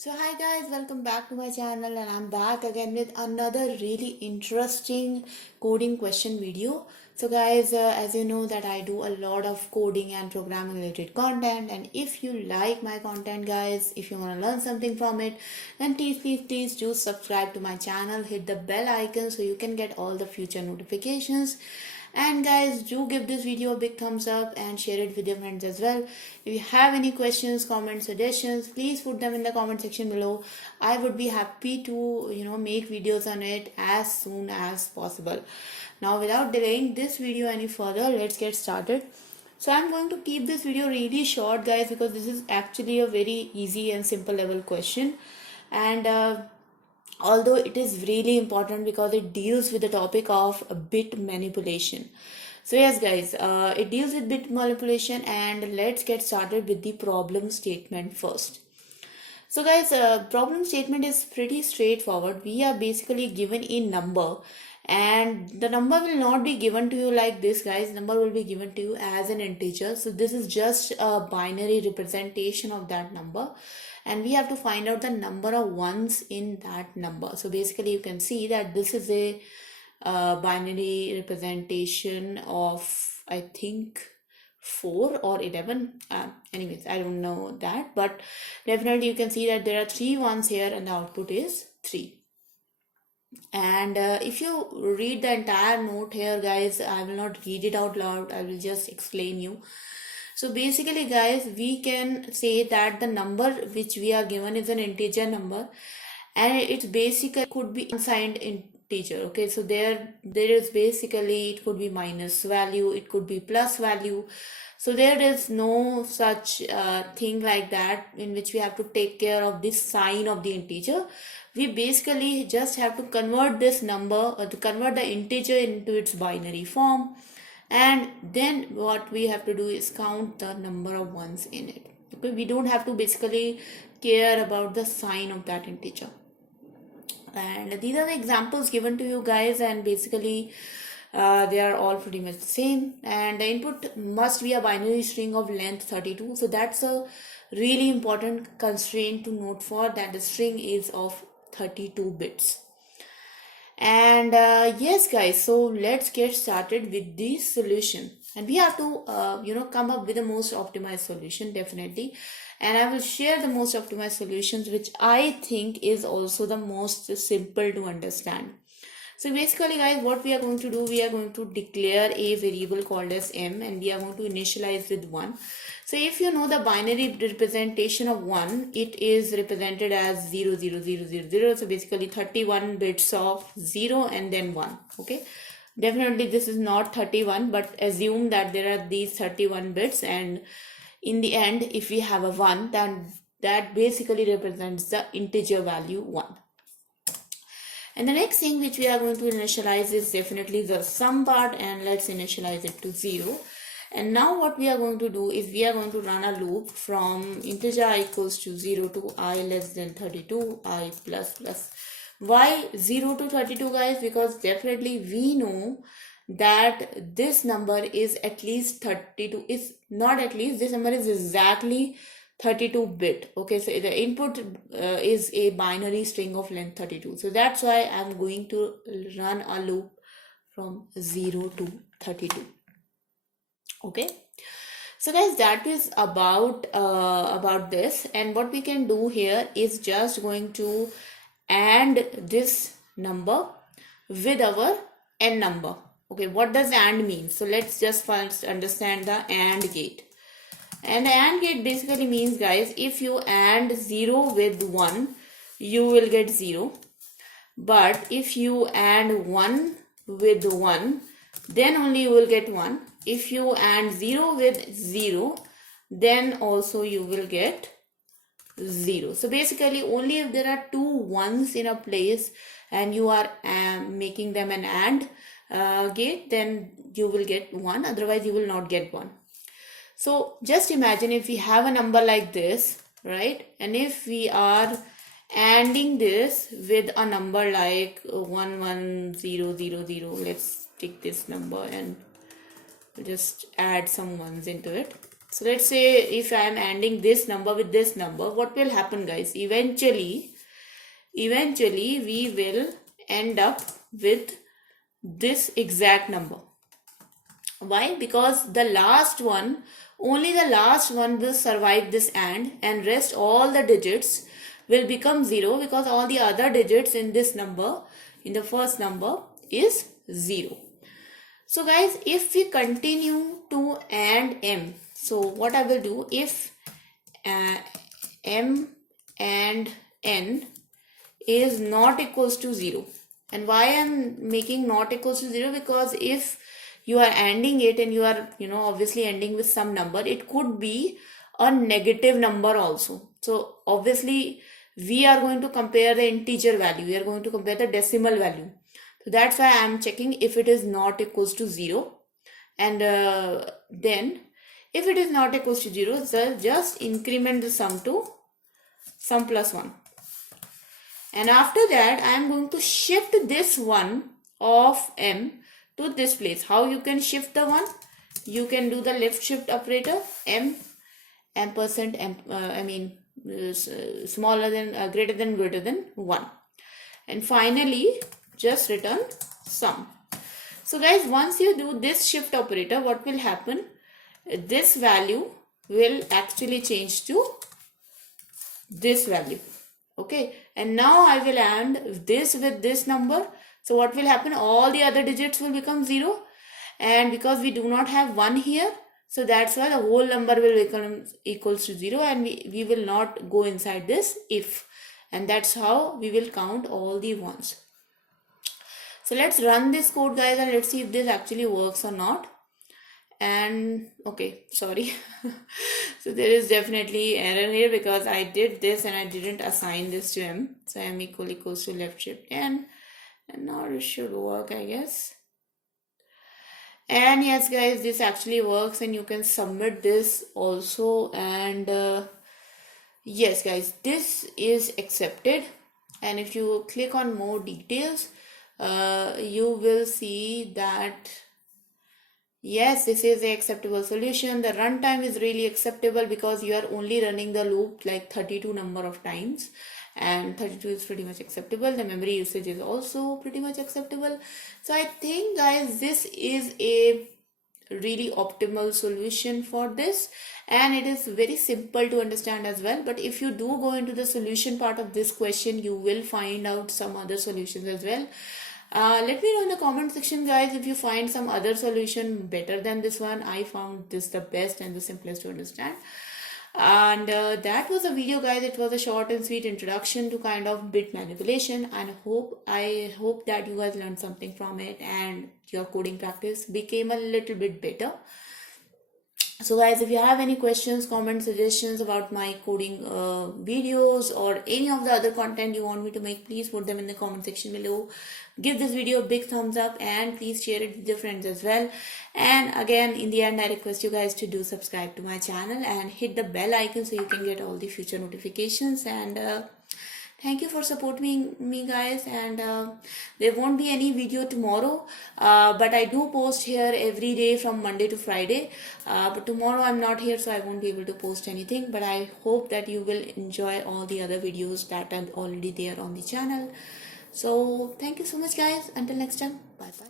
So hi guys, welcome back to my channel and I'm back again with another really interesting coding question video. So guys, as you know that I do a lot of coding and programming related content, and if you like my content guys, if you want to learn something from it, then please do subscribe to my channel, hit the bell icon so you can get all the future notifications. And guys, do give this video a big thumbs up and share it with your friends as well. If you have any questions, comments, suggestions, please put them in the comment section below. I would be happy to make videos on it as soon as possible. Now without delaying this video any further, let's get started. So I'm going to keep this video really short guys, because this is actually a very easy and simple level question, and although it is really important because it deals with the topic of bit manipulation. So yes guys, it deals with bit manipulation, and let's get started with the problem statement first. So guys, problem statement is pretty straightforward. We are basically given a number, and the number will not be given to you like this guys. Number will be given to you as an integer. So this is just a binary representation of that number, and we have to find out the number of ones in that number. So basically you can see that this is a binary representation of, I think, 4 or 11. Anyways, I don't know that, but definitely you can see that there are 3 ones here and the output is 3. And if you read the entire note here guys, I will not read it out loud, I will just explain you. So basically guys, we can say that the number which we are given is an integer number, and it's basically could be unsigned integer. Okay, so there is basically, it could be minus value, it could be plus value. So there is no such thing like that in which we have to take care of this sign of the integer. We basically just have to convert this number, or to convert the integer into its binary form, and then what we have to do is count the number of ones in it. Okay, we don't have to basically care about the sign of that integer. And these are the examples given to you guys, and basically they are all pretty much the same, and the input must be a binary string of length 32. So that's a really important constraint to note, for that the string is of 32 bits. And yes guys, so let's get started with the solution, and we have to come up with the most optimized solution definitely, and I will share the most optimized solutions which I think is also the most simple to understand. So basically guys, what we are going to do, we are going to declare a variable called as m, and we are going to initialize with 1. So if you know the binary representation of 1, it is represented as 0 0 0 0 0. So basically 31 bits of 0 and then 1. Okay, definitely this is not 31, but assume that there are these 31 bits, and in the end if we have a 1, then that basically represents the integer value 1. And the next thing which we are going to initialize is definitely the sum part, and let's initialize it to 0. And now what we are going to do is we are going to run a loop from integer I equals to 0 to I less than 32, I plus plus. Why 0 to 32 guys? Because definitely we know that this number is at least 32, is not at least, this number is exactly 32 bit. Okay, so the input is a binary string of length 32. So that's why I'm going to run a loop from 0 to 32. Okay, so guys, that is about this, and what we can do here is just going to AND this number with our n number. Okay, what does AND mean? So let's just first understand the AND gate. And the AND gate basically means guys, if you AND 0 with 1, you will get 0. But if you AND 1 with 1, then only you will get 1. If you AND 0 with 0, then also you will get 0. So basically only if there are 2 ones in a place and you are making them an AND gate, then you will get 1, otherwise you will not get 1. So just imagine if we have a number like this, right? And if we are ANDing this with a number like 11000, let's take this number and just add some ones into it. So let's say if I am ANDing this number with this number, what will happen, guys? Eventually we will end up with this exact number. Why? Because the last one, only the last one will survive this and rest all the digits will become 0, because all the other digits in this number, in the first number, is 0. So guys, if we continue to AND m, so what I will do, if m and n is not equals to 0, and why I am making not equals to 0, because if you are ANDing it and you are obviously ending with some number, it could be a negative number also. So obviously we are going to compare the integer value, we are going to compare the decimal value. So that's why I am checking if it is not equals to 0, and then if it is not equals to 0, just increment the sum to sum plus 1. And after that, I am going to shift this 1 of m to this place. How you can shift the 1? You can do the left shift operator, ampersand, smaller than, greater than 1. And finally, just return sum. So guys, once you do this shift operator, what will happen? This value will actually change to this value. Okay, and now I will AND this with this number. So what will happen? All the other digits will become 0, and because we do not have 1 here, so that's why the whole number will become equals to 0, and we will not go inside this if, and that's how we will count all the ones. So let's run this code, guys, and let's see if this actually works or not. And okay, sorry. So there is definitely error here because I did this and I didn't assign this to him. So m equals to left shift n, and now it should work, I guess. And yes, guys, this actually works, and you can submit this also. And yes, guys, this is accepted. And if you click on more details, you will see that yes, this is a acceptable solution. The runtime is really acceptable because you are only running the loop like 32 number of times, and 32 is pretty much acceptable. The memory usage is also pretty much acceptable. So I think, guys, this is a really optimal solution for this, and it is very simple to understand as well. But if you do go into the solution part of this question, you will find out some other solutions as well. Let me know in the comment section, guys, if you find some other solution better than this one. I found this the best and the simplest to understand. And that was a video, guys. It was a short and sweet introduction to kind of bit manipulation, and I hope that you guys learned something from it and your coding practice became a little bit better. So guys, if you have any questions, comments, suggestions about my coding videos or any of the other content you want me to make, please put them in the comment section below. Give this video a big thumbs up, and please share it with your friends as well. And again, in the end, I request you guys to do subscribe to my channel and hit the bell icon so you can get all the future notifications. And thank you for supporting me, guys. And there won't be any video tomorrow, but I do post here every day from Monday to Friday. But tomorrow I'm not here, so I won't be able to post anything. But I hope that you will enjoy all the other videos that are already there on the channel. So thank you so much, guys. Until next time, bye bye.